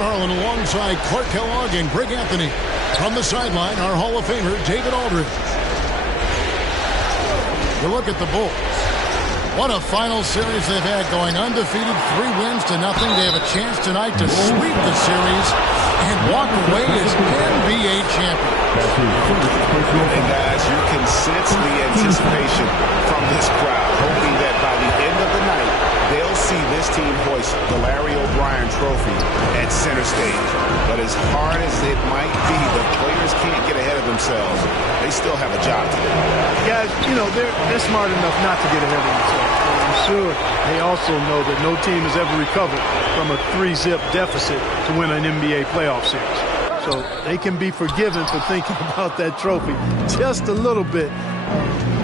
Harlan alongside Clark Kellogg and Greg Anthony. From the sideline, our Hall of Famer, David Aldridge. You look at the Bulls. What a final series they've had, going undefeated, 3 wins to nothing. They have a chance tonight to sweep the series and walk away as NBA champions. And guys, you can sense the anticipation from this crowd, hoping that by the end of the night, they'll see this team hoist the Larry O'Brien Trophy at center stage. But as hard as it might be, the players can't get ahead of themselves. They still have a job to do. Guys, you know, they're smart enough not to get ahead of themselves. But I'm sure they also know that no team has ever recovered from a 3-zip deficit to win an NBA playoff series. So they can be forgiven for thinking about that trophy just a little bit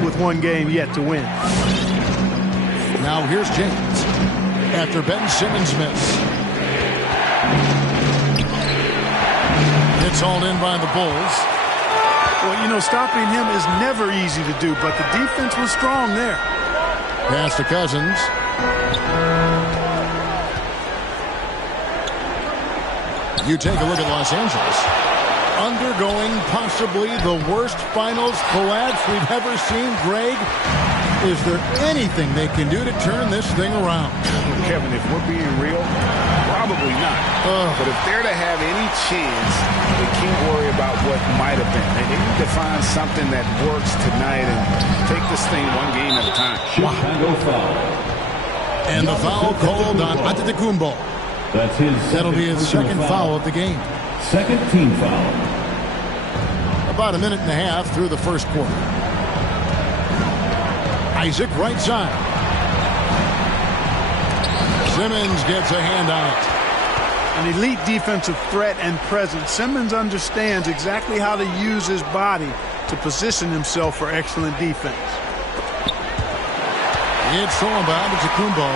with 1 game yet to win. Now here's James after Ben Simmons miss. It's hauled in by the Bulls. Well, you know, stopping him is never easy to do, but the defense was strong there. Pass to Cousins. You take a look at Los Angeles, undergoing possibly the worst finals collapse we've ever seen. Greg, is there anything they can do to turn this thing around? Kevin, if we're being real, probably not. But if they're to have any chance, they can't worry about what might have been. They need to find something that works tonight and take this thing 1 game at a time. And the foul called on Antetokounmpo. That's his. That'll be his second foul of the game. Second team foul. About a minute and a half through the first quarter. Isaac right side. Simmons gets a hand on it. An elite defensive threat and presence. Simmons understands exactly how to use his body to position himself for excellent defense. It's thrown by Antetokounmpo.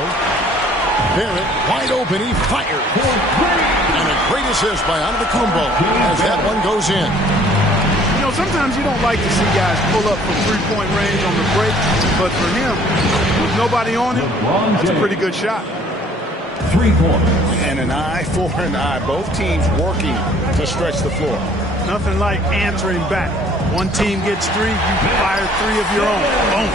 Barrett wide open, he fires. And a great assist by Antetokounmpo as that one goes in. You know, sometimes you don't like to see guys pull up from 3-point range on the break, but for him, with nobody on him, that's a pretty good shot. 3 points. And an eye for an eye. Both teams working to stretch the floor. Nothing like answering back. One team gets 3, you fire 3 of your own. Boom.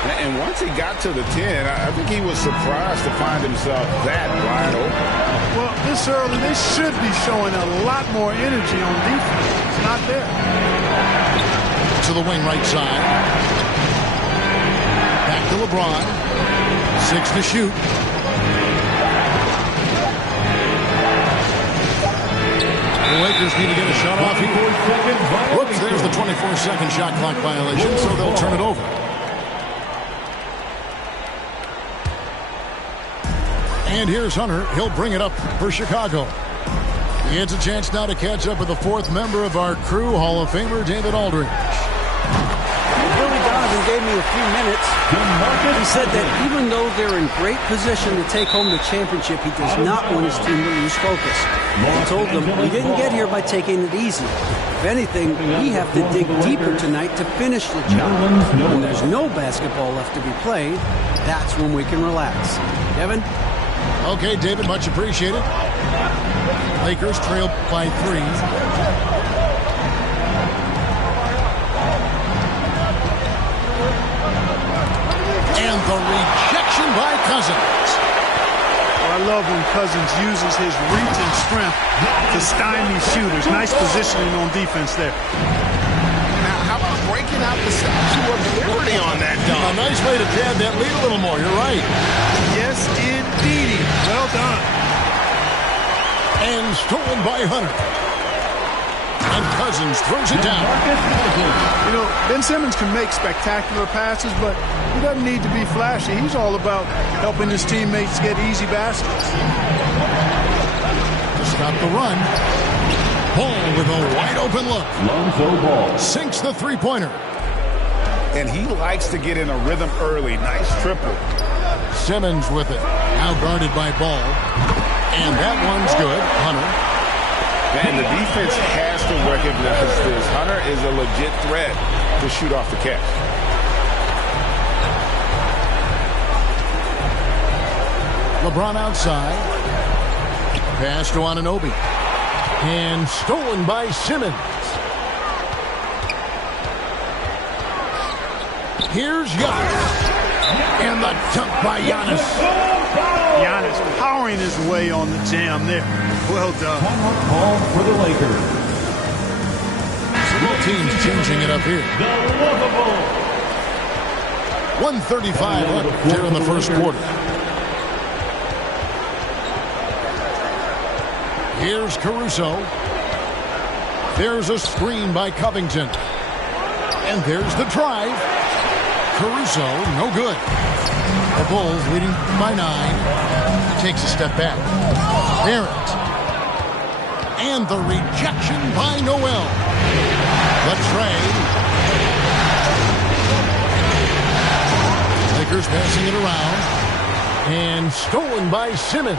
And once he got to the 10, I think he was surprised to find himself that wide open. Well, this early, they should be showing a lot more energy on defense. It's not there. To the wing right side. Back to LeBron. 6 to shoot. The Lakers need to get a shot off here. Whoops, there's the 24-second shot clock violation, so they'll turn it over. And here's Hunter. He'll bring it up for Chicago. He gets a chance now to catch up with the 4th member of our crew, Hall of Famer David Aldridge. Billy Donovan gave me a few minutes. He said that even though they're in great position to take home the championship, he does not want his team to lose focus. He told them, we didn't get here by taking it easy. If anything, we have to dig deeper tonight to finish the job. When there's no basketball left to be played, that's when we can relax. Kevin? Okay, David, much appreciated. Lakers trail by 3. And the rejection by Cousins. Well, I love when Cousins uses his reach and strength to stymie shooters. Nice positioning on defense there. Now, how about breaking out the Statue of Liberty on that dunk? A nice way to pad that lead a little more. You're right. Yes, indeedy. Well done. And stolen by Hunter. And Cousins throws it down. You know, Ben Simmons can make spectacular passes, but he doesn't need to be flashy. He's all about helping his teammates get easy baskets. To stop the run. Ball with a wide open look. Lonzo Ball sinks the 3-pointer. And he likes to get in a rhythm early. Nice triple. Simmons with it. Now guarded by Ball. And that one's good. Hunter. And the defense has to recognize this. Hunter is a legit threat to shoot off the catch. LeBron outside. pass to Anunoby. And stolen by Simmons. Here's Giannis. And the dunk by Giannis. Giannis powering his way on the jam there. Well done. Ball for the Lakers. So both teams changing it up here. 1:35 left here in the first quarter. Here's Caruso. There's a screen by Covington. And there's the drive. Caruso, no good. The Bulls leading by 9. Takes a step back. Barrett. And the rejection by Noel. The trade. Lakers passing it around. And stolen by Simmons.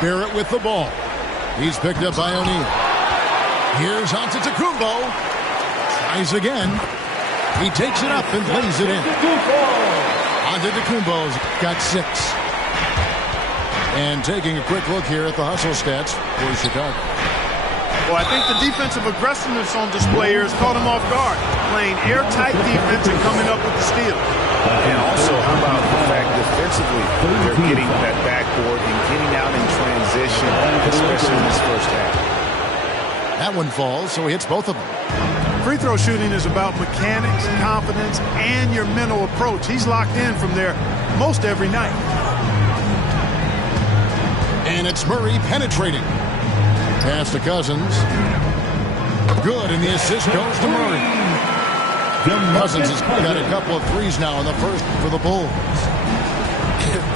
Barrett with the ball. He's picked up by O'Neal. Here's Antetokounmpo. Tries again. He takes it up and lays it in. Antetokounmpo's got 6. And taking a quick look here at the hustle stats for Chicago. Well, I think the defensive aggressiveness on display here has caught him off guard. Playing airtight defense and coming up with the steal. And also, how about the fact defensively, they're getting that backboard and getting out in transition, especially in this first half. That one falls, so he hits both of them. Free throw shooting is about mechanics, confidence, and your mental approach. He's locked in from there most every night. And it's Murray penetrating. Pass to Cousins. Good, and the assist goes to Murray. Cousins has got a couple of threes now in the first for the Bulls.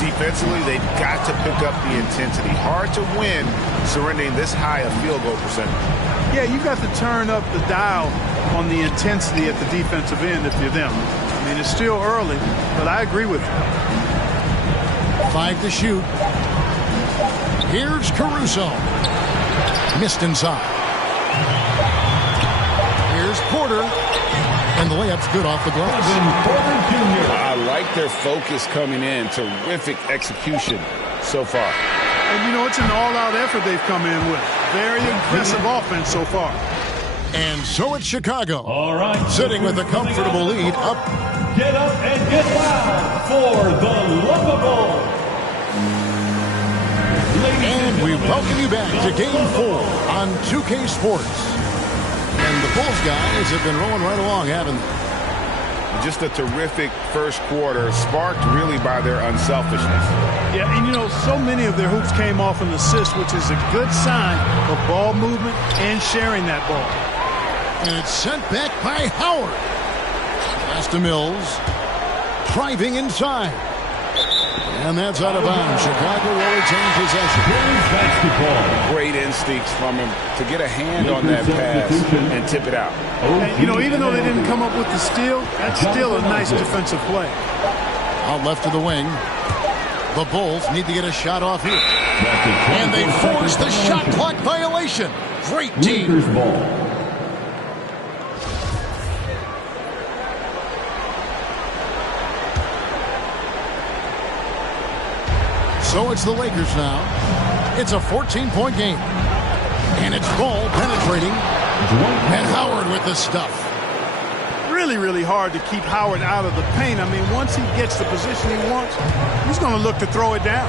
Defensively, they've got to pick up the intensity. Hard to win surrendering this high a field goal percentage. Yeah, you got to turn up the dial on the intensity at the defensive end if you're them. I mean, it's still early, but I agree with you. 5 to shoot. Here's Caruso. Missed inside. Here's Porter. And the layup's good off the glass. I like their focus coming in. Terrific execution so far. And, you know, it's an all-out effort they've come in with. Very aggressive offense so far. And so it's Chicago. All right. Sitting with a comfortable lead up. Get up and get loud for the Love Bowl. And we welcome you back to Game 4 on 2K Sports. And the Bulls guys have been rolling right along, haven't they? Just a terrific first quarter, sparked really by their unselfishness. Yeah, and you know, so many of their hoops came off an assist, which is a good sign of ball movement and sharing that ball. And it's sent back by Howard. Pass to Mills. Driving inside. And that's out of bounds. Chicago will retain possession. Basketball. Great instincts from him to get a hand on that pass and tip it out. And, you know, even though they didn't come up with the steal, that's still a nice defensive play. Out left to the wing. The Bulls need to get a shot off here. And they force the shot clock violation. Great team. Lakers ball. So it's the Lakers now. It's a 14-point game. And it's Ball penetrating. And Howard with the stuff. Really, really hard to keep Howard out of the paint. I mean, once he gets the position he wants, he's going to look to throw it down.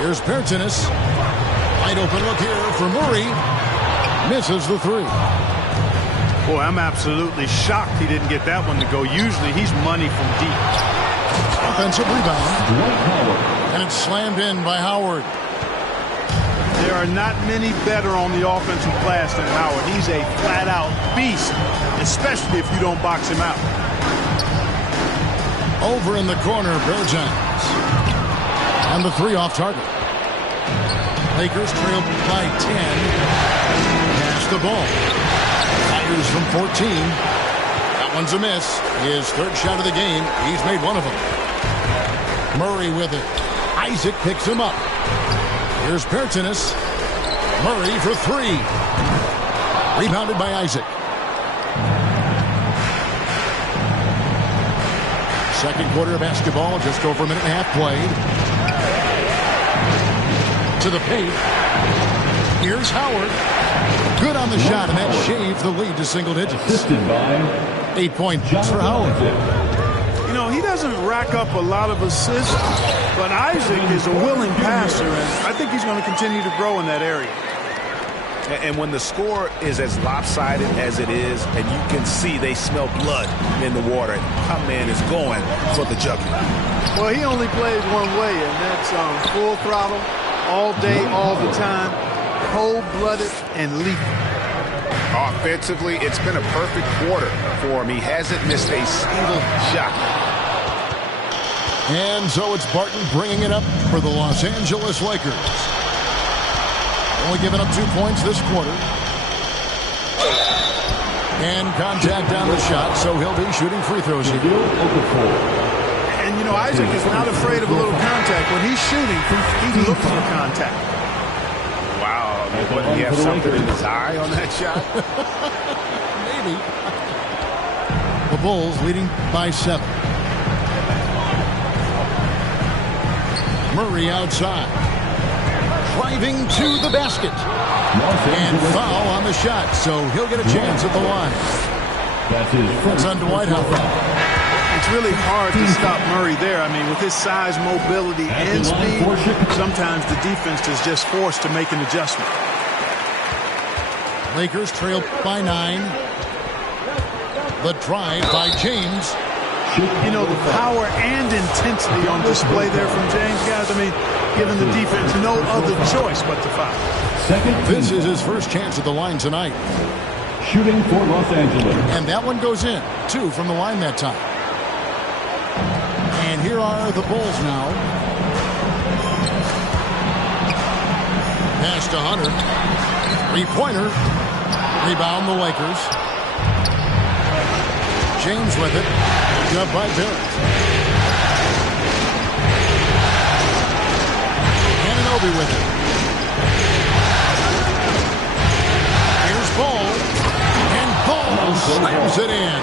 Here's Pertinis. Wide open look here for Murray. Misses the 3. Boy, I'm absolutely shocked he didn't get that one to go. Usually he's money from deep. Offensive rebound. And it's slammed in by Howard. There are not many better on the offensive glass than Howard. He's a flat-out beast, especially if you don't box him out. Over in the corner, Berjans. And the 3 off target. Lakers trail by 10. Pass the ball. Tigers from 14. That one's a miss. His 3rd shot of the game. He's made one of them. Murray with it. Isaac picks him up. Here's Pertinis. Murray for 3. Rebounded by Isaac. Second quarter of basketball, just over a minute and a half played. To the paint. Here's Howard. Good on the shot, and that shaved the lead to single digits. Assisted by 8 points for Howard. You know, he doesn't rack up a lot of assists, but Isaac is a willing passer, and I think he's going to continue to grow in that area. And when the score is as lopsided as it is, and you can see they smell blood in the water, my man is going for the jugular. Well, he only plays one way, and that's full throttle, all day, all the time, cold-blooded and lethal. Offensively, it's been a perfect quarter for him. He hasn't missed a single shot. And so it's Barton bringing it up for the Los Angeles Lakers. Only giving up 2 points this quarter. And contact on the shot, so he'll be shooting free throws here. And, you know, Isaac is not afraid of a little contact. When he's shooting, he looks for contact. Wow. What, he have something in his eye on that shot? Maybe. The Bulls leading by 7. Murray outside. Driving to the basket. And foul on the shot, so he'll get a chance at the line. That's on Dwight Howard. It's really hard to stop Murray there. I mean, with his size, mobility, and speed, sometimes the defense is just forced to make an adjustment. Lakers trail by 9. The drive by James. You know, the power and intensity on display there from James, guys. I mean, giving the defense no other choice but to foul. This is his first chance at the line tonight. Shooting for Los Angeles. And that one goes in. 2 from the line that time. And here are the Bulls now. Pass to Hunter. 3-pointer. Rebound the Lakers. James with it. Up by Barrett. Anunoby with it. Here's Ball. And Ball slams it in.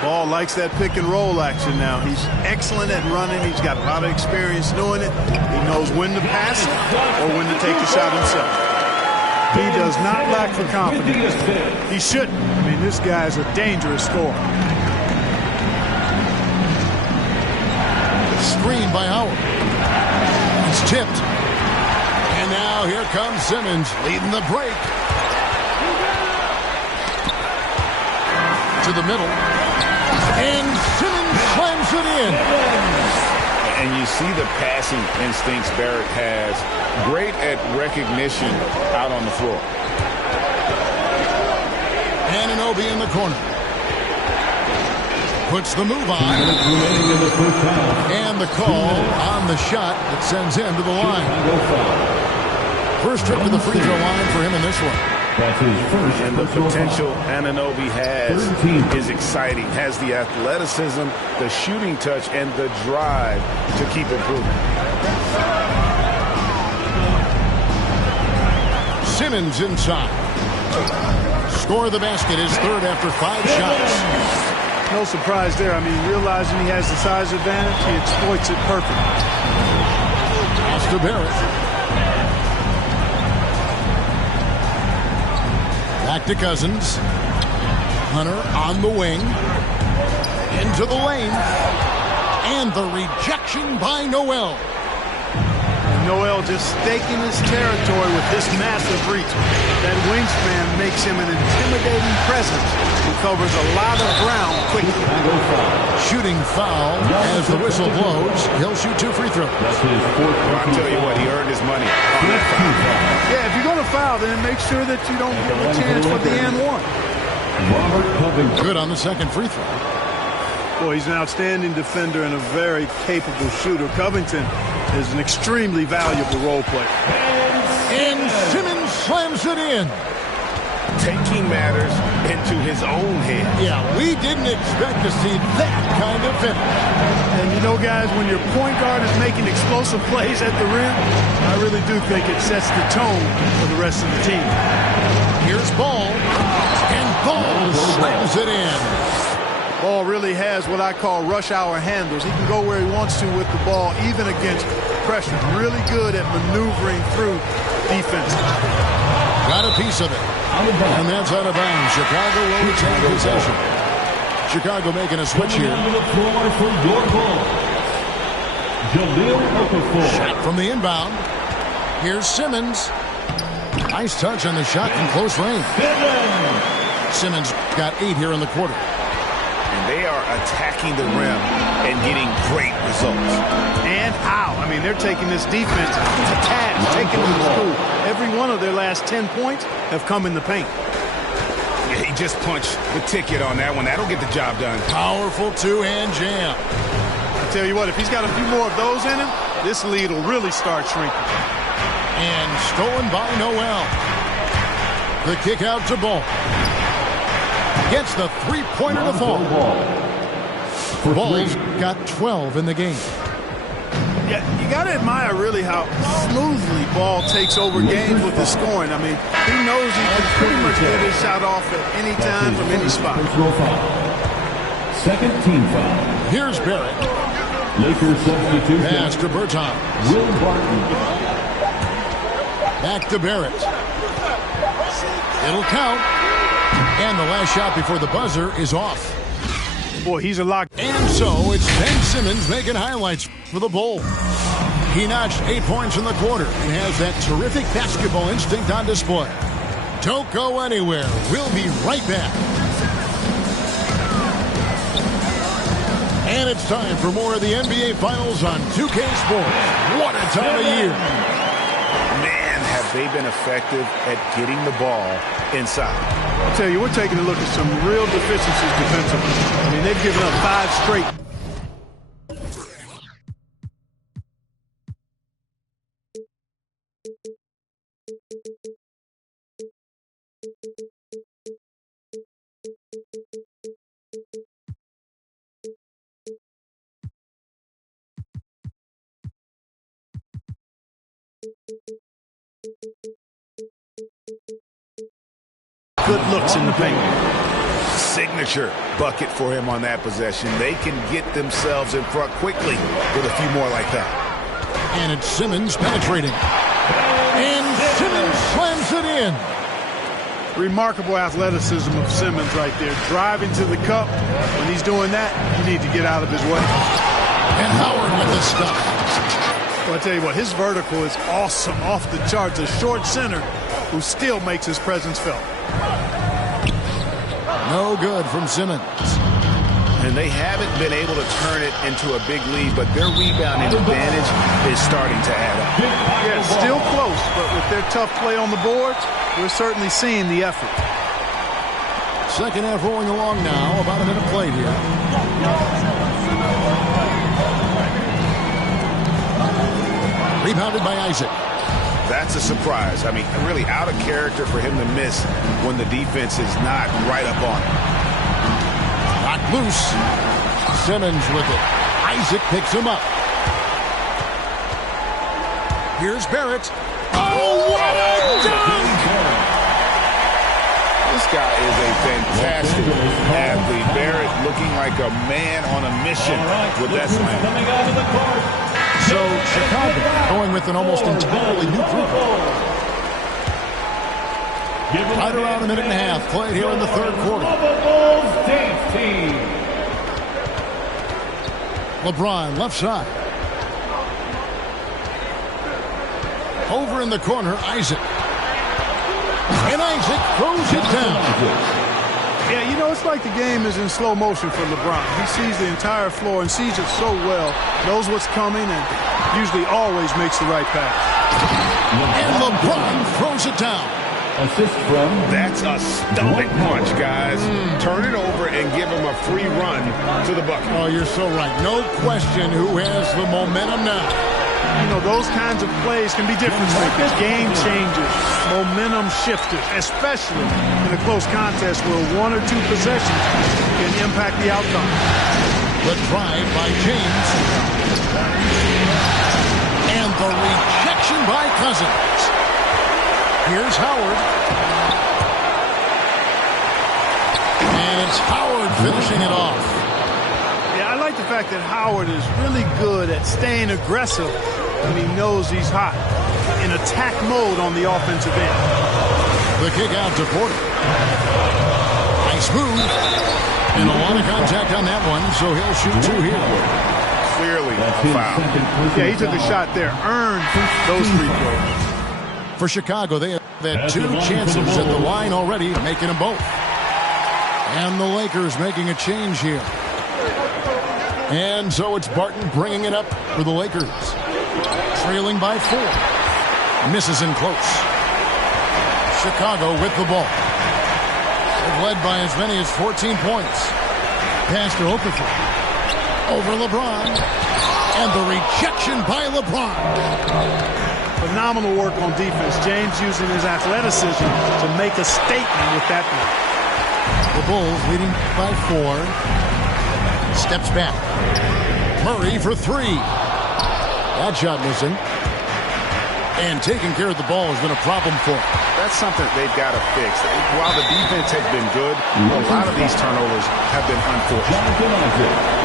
Ball likes that pick and roll action now. He's excellent at running. He's got a lot of experience doing it. He knows when to pass it or when to take the shot himself. He does not lack for confidence. He shouldn't. I mean, this guy is a dangerous scorer. Screen by Howard. It's tipped. And now here comes Simmons leading the break. To the middle. And Simmons slams it in. And you see the passing instincts Barrett has. Great at recognition out on the floor. Anunoby in the corner. Puts the move on. And the call on the shot that sends him to the line. First trip to the free throw line for him in this one. That's his first. And the potential Anunoby has is exciting. Has the athleticism, the shooting touch, and the drive to keep improving. Simmons inside. Score the basket, his third after 5 shots. No surprise there. I mean, realizing he has the size advantage, he exploits it perfectly. Pass to Barrett. Back to Cousins. Hunter on the wing. Into the lane. And the rejection by Noel. Noel just staking his territory with this massive reach. That wingspan makes him an intimidating presence who covers a lot of ground quickly. Shooting foul as the whistle blows. He'll shoot 2 free throws. I'll tell you what, he earned his money on that foul. Yeah, if you're going to foul, then make sure that you don't give a chance for the and one. Good on the second free throw. Boy, he's an outstanding defender and a very capable shooter. Covington is an extremely valuable role player. And Simmons slams it in. Taking matters into his own hands. Yeah, we didn't expect to see that kind of finish. And you know, guys, when your point guard is making explosive plays at the rim, I really do think it sets the tone for the rest of the team. Here's Ball. And Ball slams it in. Ball really has what I call rush hour handles. He can go where he wants to with the ball, even against pressure. Really good at maneuvering through defense. Got a piece of it. And that's out of bounds. Chicago will retain possession. Chicago making a switch here. Shot from the inbound. Here's Simmons. Nice touch on the shot from close range. Simmons got 8 here in the quarter. And they are attacking the rim and getting great results. And how? I mean, they're taking this defense to task, taking them to school. Every one of their last 10 points have come in the paint. Yeah, he just punched the ticket on that one. That'll get the job done. Powerful two-hand jam. I tell you what, if he's got a few more of those in him, this lead will really start shrinking. And stolen by Noel. The kick out to Ball. Gets the three-pointer to fall. Ball's got 12 in the game. Yeah, you got to admire really how smoothly Ball takes over games with his scoring. I mean, he knows he can pretty much get his shot off at any time from any spot. Second team foul. Here's Barrett. Lakers substitution. Pass to Bertans. Will Barton. Back to Barrett. It'll count. And the last shot before the buzzer is off. Boy, he's a lock. And so it's Ben Simmons making highlights for the Bull. He notched 8 points in the quarter and has that terrific basketball instinct on display. Don't go anywhere. We'll be right back. And it's time for more of the NBA Finals on 2K Sports. What a time of year. Man, have they been effective at getting the ball inside. I'll tell you, we're taking a look at some real deficiencies defensively. I mean, they've given up 5 straight. Good looks in the paint. Signature bucket for him on that possession. They can get themselves in front quickly with a few more like that. And it's Simmons penetrating. And Simmons slams it in. Remarkable athleticism of Simmons right there. Driving to the cup. When he's doing that, you need to get out of his way. And Howard with the stuff. Well, I tell you what, his vertical is awesome, off the charts. A short center who still makes his presence felt. No good from Simmons. And they haven't been able to turn it into a big lead, but their rebounding advantage is starting to add up. Yeah, still close, but with their tough play on the boards, we're certainly seeing the effort. Second half rolling along now. About a minute played here. Rebounded by Isaac. That's a surprise. I mean, really out of character for him to miss when the defense is not right up on him. Not loose. Simmons with it. Isaac picks him up. Here's Barrett. Oh, what a dunk! This guy is a fantastic athlete. Barrett looking like a man on a mission with that slam. Coming out of the court. So Chicago going with an almost entirely new group. Right around a minute and a half played here in the third quarter. LeBron left side. Over in the corner, Isaac. And Isaac throws it down. Yeah, you know, it's like the game is in slow motion for LeBron. He sees the entire floor and sees it so well, knows what's coming, and usually always makes the right pass. And LeBron throws it down. Assist from. That's a stomach punch, guys. Turn it over and give him a free run to the bucket. Oh, you're so right. No question who has the momentum now. You know, those kinds of plays can be difference makers, game changers, momentum shifters, especially in a close contest where 1 or 2 possessions can impact the outcome. The drive by James. And the rejection by Cousins. Here's Howard. And it's Howard finishing it off. Yeah, I like the fact that Howard is really good at staying aggressive and he knows he's hot. In attack mode on the offensive end. The kick out to Porter. Nice move. And a lot of contact on that one, so he'll shoot two here. Clearly a foul. Yeah, he took a shot there. Earned those free throws. For Chicago, they have had two chances at the line already, making them both. And the Lakers making a change here. And so it's Barton bringing it up for the Lakers. Trailing by 4. Misses in close. Chicago with the ball. They've led by as many as 14 points. Pass to Okafor. Over LeBron. And the rejection by LeBron. Phenomenal work on defense. James using his athleticism to make a statement with that one. The Bulls leading by 4. Steps back. Murray for 3. That shot missing. And taking care of the ball has been a problem for him. That's something they've got to fix. While the defense has been good, a lot of these turnovers have been unfortunate.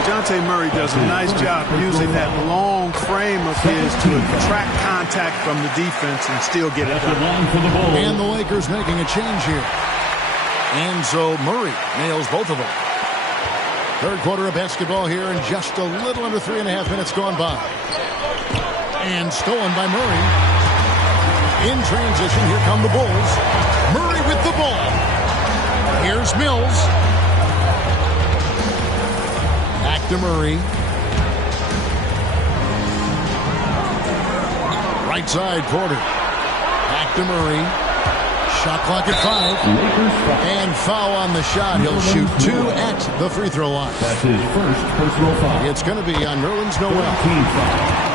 DeJounte Murray does a nice job using that long frame of his to attract contact from the defense and still get it done. And the Lakers making a change here. And so Murray nails both of them. Third quarter of basketball here, and just a little under 3.5 minutes gone by. And stolen by Murray. In transition, here come the Bulls. Murray with the ball. Here's Mills. Back to Murray. Right side, Porter. Back to Murray. Shot clock at 5. And foul on the shot. He'll shoot 2 at the free throw line. That's his first personal foul. It's going to be on Nerlens Noel.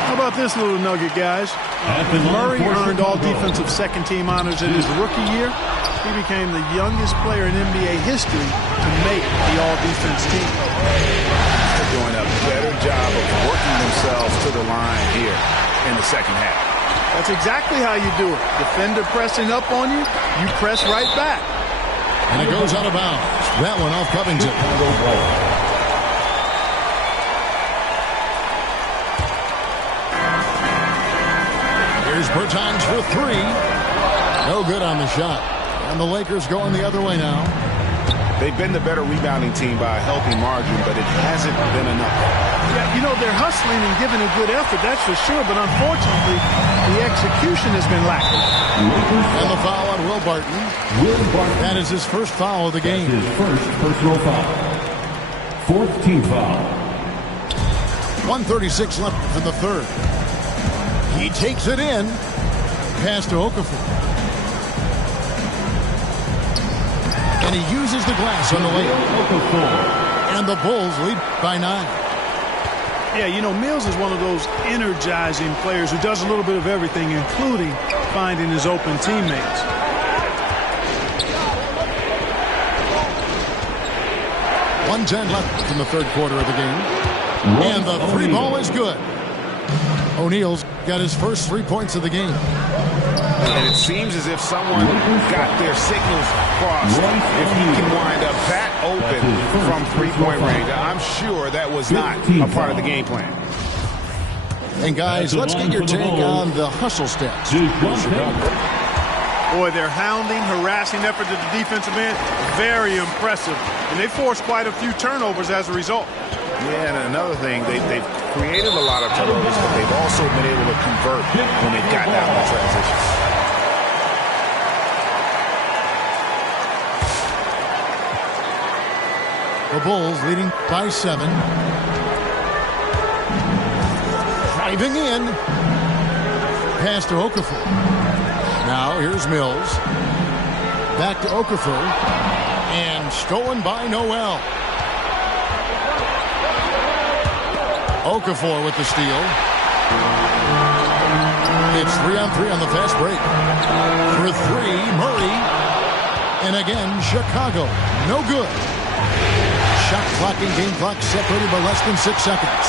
How about this little nugget, guys? Murray earned all defensive second-team honors in his rookie year. He became the youngest player in NBA history to make the all-defense team. They're doing a better job of working themselves to the line here in the second half. That's exactly how you do it. Defender pressing up on you, you press right back. And it goes out of bounds. That one off Covington. Here's Bertans for 3. No good on the shot. And the Lakers going the other way now. They've been the better rebounding team by a healthy margin, but it hasn't been enough. Yeah, you know, they're hustling and giving a good effort, that's for sure, but unfortunately, the execution has been lacking. And the foul on Will Barton. That is his first foul of the game. His first personal foul. Fourth team foul. 1:36 left in the third. He takes it in. Pass to Okafor. And he uses the glass on the layup. And the Bulls lead by 9. Yeah, you know, Mills is one of those energizing players who does a little bit of everything, including finding his open teammates. .110 left in the third quarter of the game. And the three ball is good. O'Neal's got his first 3 points of the game. And it seems as if someone got their signals crossed. If he can wind up that open from three-point range, I'm sure that was not a part of the game plan. And guys, let's get your take on the hustle stats. Boy, their hounding, harassing effort at the defensive end, very impressive. And they forced quite a few turnovers as a result. Yeah, and another thing, they've created a lot of turnovers, but they've also been able to convert when they've gotten out in transition. The Bulls leading by 7. Driving in. Pass to Okafor. Now here's Mills. Back to Okafor. And stolen by Noel. Okafor with the steal. It's 3-on-3 on the fast break. For 3, Murray. And again, Chicago. No good. Shot clock and game clock separated by less than 6 seconds.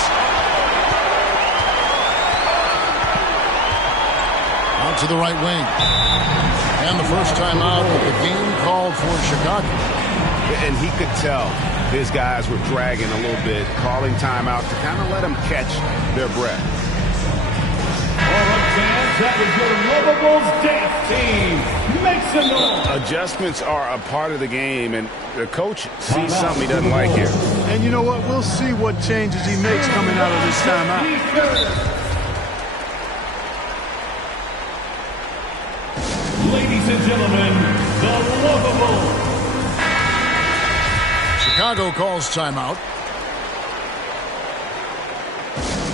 Out to the right wing. And the first time out of the game called for Chicago. And he could tell his guys were dragging a little bit, calling timeout to kind of let them catch their breath. that was your Lovables dance team. Make some noise. Adjustments are a part of the game, and the coach sees something he doesn't like here. And you know what? We'll see what changes he makes coming out of this timeout. Ladies and gentlemen, the Lovables. Chicago calls timeout.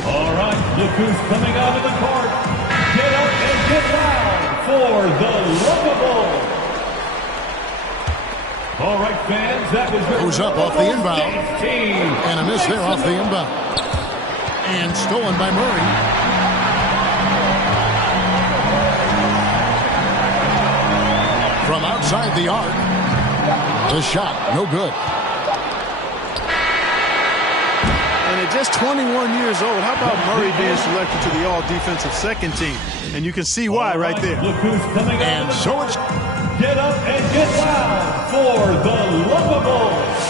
All right, look who's coming out of the court. Get up and get loud for the Lovables. All right, fans, that was your Goes up off the inbound. team. And a miss there off the inbound. And stolen by Murray. From outside the arc. The shot, no good. And at just 21 years old, how about Murray being selected to the all-defensive second team? And you can see why right there. Look who's coming out And of the so court. it's Get up and get loud for the Lovables.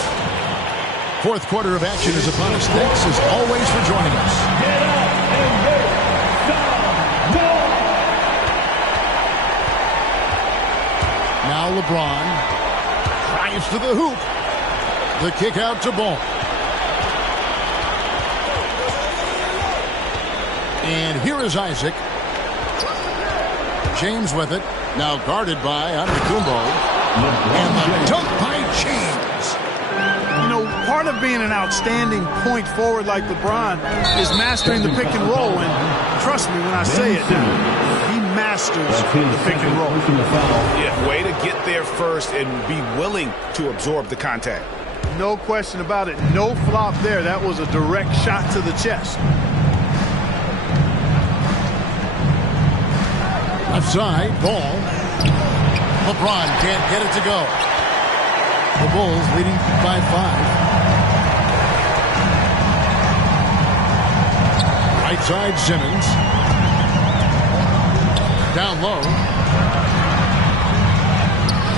fourth quarter of action is upon us. Thanks as always for joining us. Get up and make some noise. Now LeBron drives to the hoop. The kick out to Ball. And here is Isaac. James with it. Now guarded by Antetokounmpo. And the dunk by James. You know, part of being an outstanding point forward like LeBron is mastering the pick and roll. And trust me when I say it now, he masters the pick and roll. Yeah, way to get there first and be willing to absorb the contact. No question about it. No flop there. That was a direct shot to the chest. Left side, Ball. LeBron can't get it to go. The Bulls leading by 5. Right side, Simmons. Down low.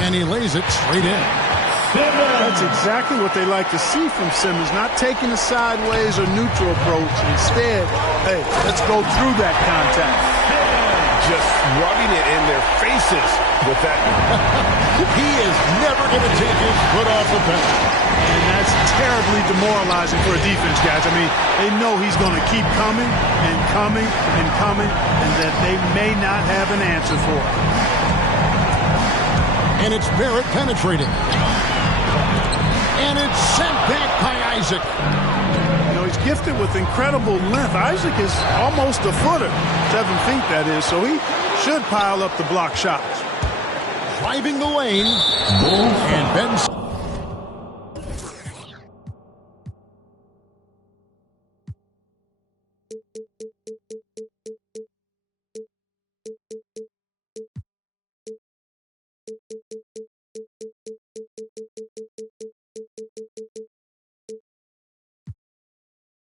And he lays it straight in. That's exactly what they like to see from Simmons, not taking a sideways or neutral approach. Instead, hey, let's go through that contact. Just rubbing it in their faces with that. He is never going to take his foot off the pedal. And that's terribly demoralizing for a defense, guys. I mean, they know he's going to keep coming and coming and coming, and that they may not have an answer for it. And it's Barrett penetrating. And it's sent back by Isaac. You know, he's gifted with incredible length. Isaac is almost a footer, 7 feet that is, so he should pile up the block shots. Driving the lane. And Ben.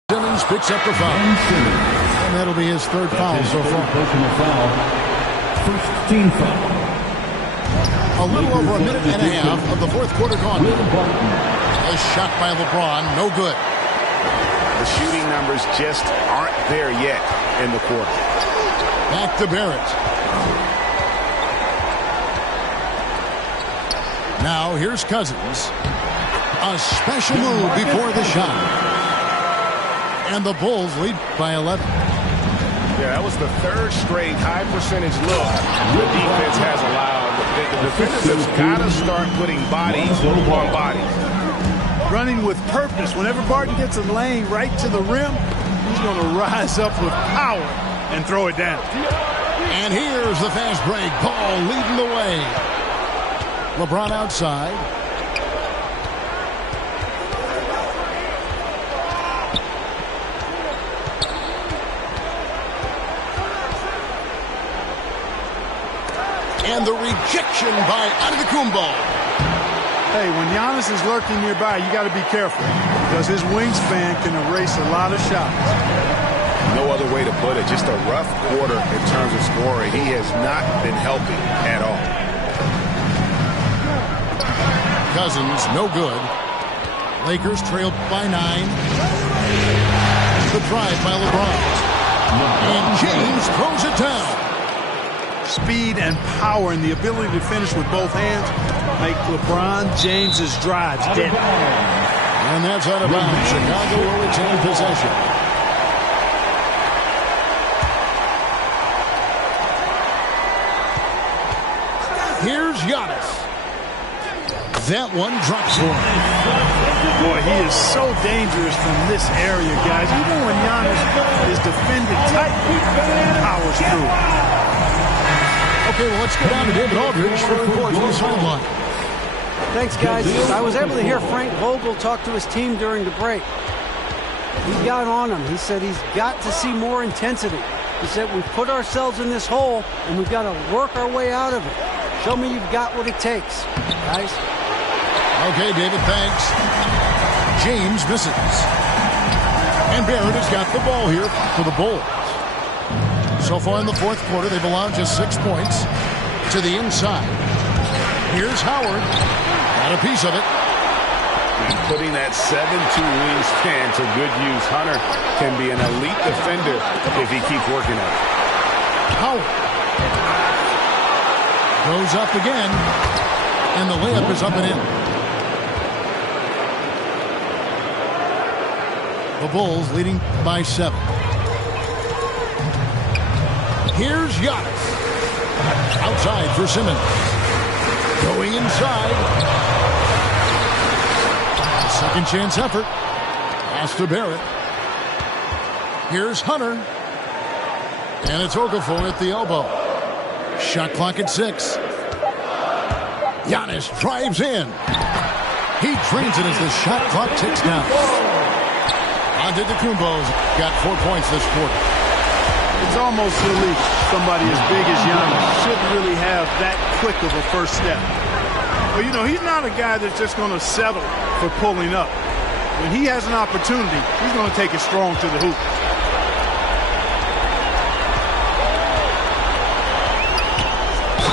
Simmons picks up the foul. And that'll be his third foul so far. First team foul. A little over a minute and a half of the fourth quarter gone. A shot by LeBron, no good. The shooting numbers just aren't there yet in the quarter. Back to Barrett. Now here's Cousins. A special move before the shot. And the Bulls lead by 11. Yeah, that was the third straight high percentage look the defense has allowed. The defenders have got to start putting bodies on bodies. Running with purpose. Whenever Barton gets a lane right to the rim, he's going to rise up with power and throw it down. And here's the fast break. Ball leading the way. LeBron outside. And the rejection by Antetokounmpo. Hey, when Giannis is lurking nearby, you got to be careful because his wingspan can erase a lot of shots. No other way to put it. Just a rough quarter in terms of scoring. He has not been helping at all. Cousins, no good. Lakers trailed by 9. The drive by LeBron. And James throws it down. Speed and power and the ability to finish with both hands make LeBron James's drives deadly. And that's out of bounds. Chicago will retain possession. Here's Giannis. That one drops for him. Boy, he is so dangerous from this area, guys. Even when Giannis is defended tight, he powers through. Okay, well, let's go down to David Aldridge for reports on the sideline. Thanks, guys. I was able to hear Frank Vogel talk to his team during the break. He got on him. He said he's got to see more intensity. He said we've put ourselves in this hole, and we've got to work our way out of it. Show me you've got what it takes, guys. Okay, David, thanks. James misses. And Barrett has got the ball here for the Bulls. So far in the fourth quarter, they've allowed just 6 points to the inside. Here's Howard. Got a piece of it. And putting that 7'2" wingspan to good use. Hunter can be an elite defender if he keeps working at it. Howard goes up again, and the layup is up and in. The Bulls leading by 7. Here's Giannis. Outside for Simmons. Going inside. Second chance effort. Pass to Barrett. Here's Hunter. And it's Okafor at the elbow. Shot clock at 6. Giannis drives in. He drains it as the shot clock ticks down. Antetokounmpo's got 4 points this quarter. It's almost illegal. Somebody as big as Giannis shouldn't really have that quick of a first step. But, you know, he's not a guy that's just going to settle for pulling up. When he has an opportunity, he's going to take it strong to the hoop.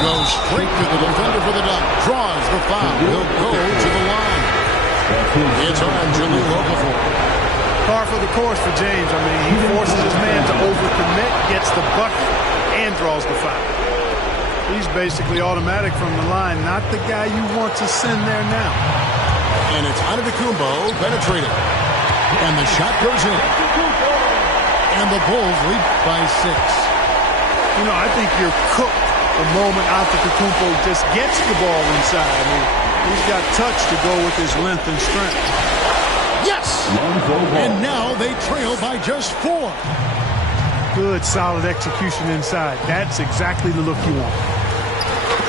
Goes straight to the defender for the dunk. Draws the foul. He'll go to the line. It's on Jahlil Okafor. Par for the course for James. I mean, he forces his man to overcommit, gets the bucket, and draws the foul. He's basically automatic from the line, not the guy you want to send there now. And it's Antetokounmpo penetrating. And the shot goes in. And the Bulls lead by 6. You know, I think you're cooked the moment Antetokounmpo just gets the ball inside. I mean, he's got touch to go with his length and strength. Yes! And now they trail by just 4. Good, solid execution inside. That's exactly the look you want.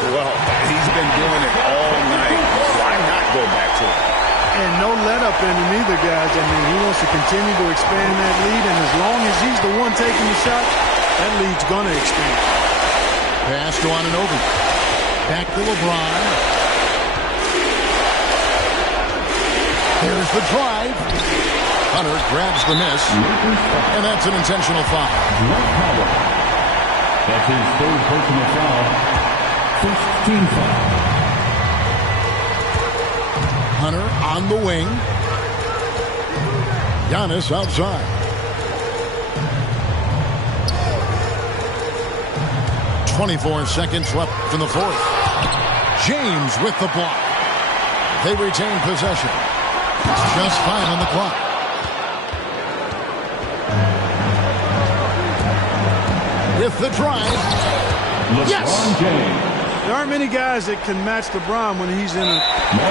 Well, he's been doing it all night. Why not go back to it? And no let up in him either, guys. I mean, he wants to continue to expand that lead, and as long as he's the one taking the shot, that lead's going to expand. Pass to Anunoby. Back to LeBron. Here's the drive. Hunter grabs the miss. And that's an intentional foul. That's his third personal foul. First team foul. Hunter on the wing. Giannis outside. .24 seconds left in the fourth. James with the block. They retain possession. Just 5 on the clock. With the drive. Yes! There aren't many guys that can match LeBron when he's in a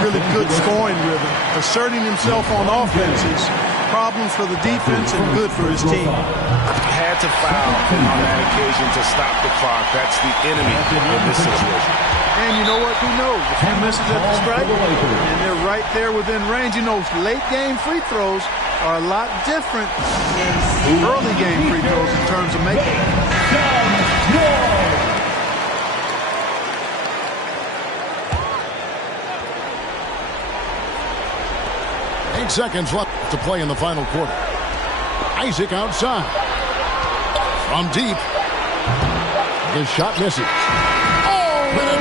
really good scoring rhythm. Asserting himself on offense is problems for the defense and good for his team. Had to foul on that occasion to stop the clock. That's the enemy in this situation. And you know what? Who knows? If he misses at the strike and they're right there within range, you know, late game free throws are a lot different than early game free throws in terms of making them. 8 seconds left to play in the final quarter. Isaac outside. From deep. His shot misses. Oh, and